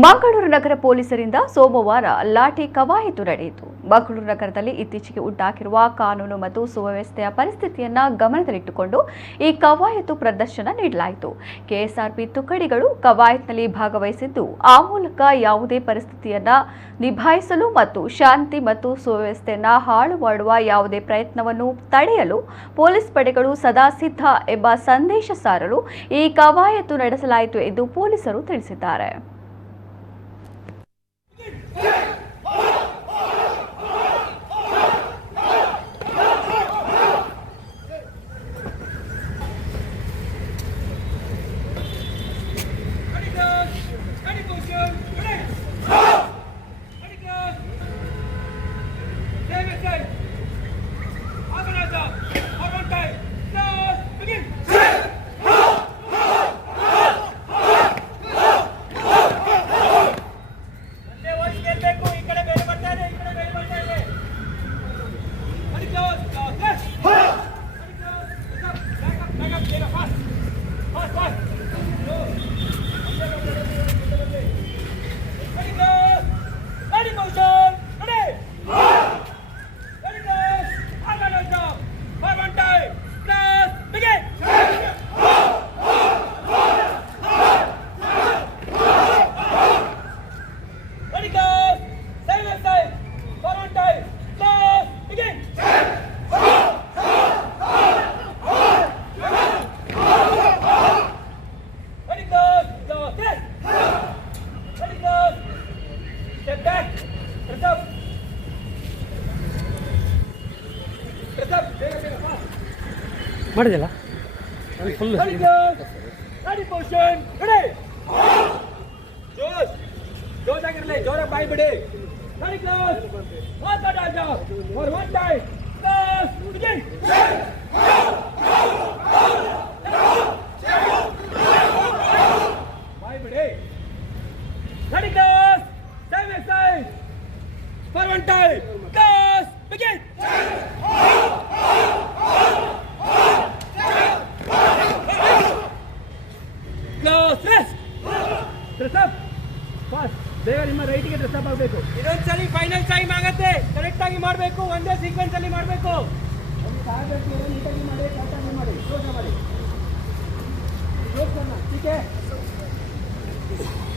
ಮಂಗಳೂರು ನಗರ ಪೊಲೀಸರಿಂದ ಸೋಮವಾರ ಲಾಠಿ ಕವಾಯತು ನಡೆಯಿತು. ಮಂಗಳೂರು ನಗರದಲ್ಲಿ ಇತ್ತೀಚೆಗೆ ಉಂಟಾಗಿರುವ ಕಾನೂನು ಮತ್ತು ಸುವ್ಯವಸ್ಥೆಯ ಪರಿಸ್ಥಿತಿಯನ್ನು ಗಮನದಲ್ಲಿಟ್ಟುಕೊಂಡು ಈ ಕವಾಯತು ಪ್ರದರ್ಶನ ನೀಡಲಾಯಿತು. ಕೆಎಸ್ಆರ್ಪಿ ತುಕಡಿಗಳು ಕವಾಯತ್ನಲ್ಲಿ ಭಾಗವಹಿಸಿದ್ದು, ಆ ಮೂಲಕ ಯಾವುದೇ ಪರಿಸ್ಥಿತಿಯನ್ನು ನಿಭಾಯಿಸಲು ಮತ್ತು ಶಾಂತಿ ಮತ್ತು ಸುವ್ಯವಸ್ಥೆಯನ್ನು ಹಾಳು ಮಾಡುವ ಯಾವುದೇ ಪ್ರಯತ್ನವನ್ನು ತಡೆಯಲು ಪೊಲೀಸ್ ಪಡೆಗಳು ಸದಾ ಸಿದ್ಧ ಎಂಬ ಸಂದೇಶ ಸಾರಲು ಈ ಕವಾಯತು ನಡೆಸಲಾಯಿತು ಎಂದು ಪೊಲೀಸರು ತಿಳಿಸಿದ್ದಾರೆ. ಮಾಡಿದೆಲ್ಲ ಫುಲ್ ರೆಡಿ ಪೊಸಿಷನ್ ರೆಡಿ ಜೋಸ್ ಆಗಿರಲಿ ಜೋರ ಬಾಯಿ ಬಿಡಿ ರೆಡಿ ಕ್ಲಾಸ್ ಮಾತಾಡ for one time class begin ಬಾಯಿ ಬಿಡಿ ready class same exercise for one time class begin ಬೇಗ ನಿಮ್ಮ ರೈಟಿಗೆ ಡ್ರೆಸ್ ಅಪ್ ಆಗಬೇಕು. ಇದೊಂದ್ಸಲಿ ಫೈನಲ್ ಟೈಮ್ ಆಗುತ್ತೆ, ಕರೆಕ್ಟ್ ಆಗಿ ಮಾಡಬೇಕು, ಒಂದೇ ಸೀಕ್ವೆನ್ಸ್ ಅಲ್ಲಿ ಮಾಡಬೇಕು. ನೀಟಾಗಿ ಮಾಡಿ, ಕರೆಕ್ಟಾಗಿ ಮಾಡಿ, ಯೋಚನೆ ಮಾಡಿ. ಯೋಚನೆ ठीक है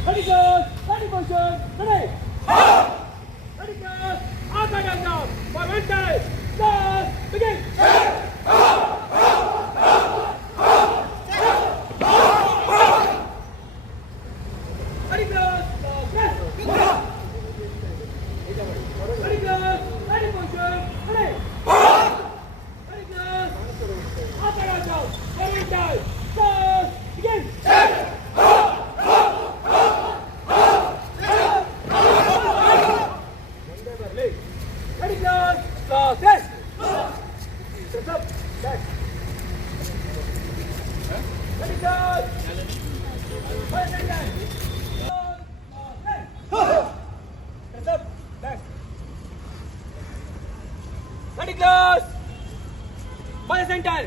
ready go ready position ready ready go आगे डाल जाओ for one time start begin ready go ready go ready position ready ready go आगे डाल जाओ for one time start begin ready class yes step up back ready class step up back ready class by the center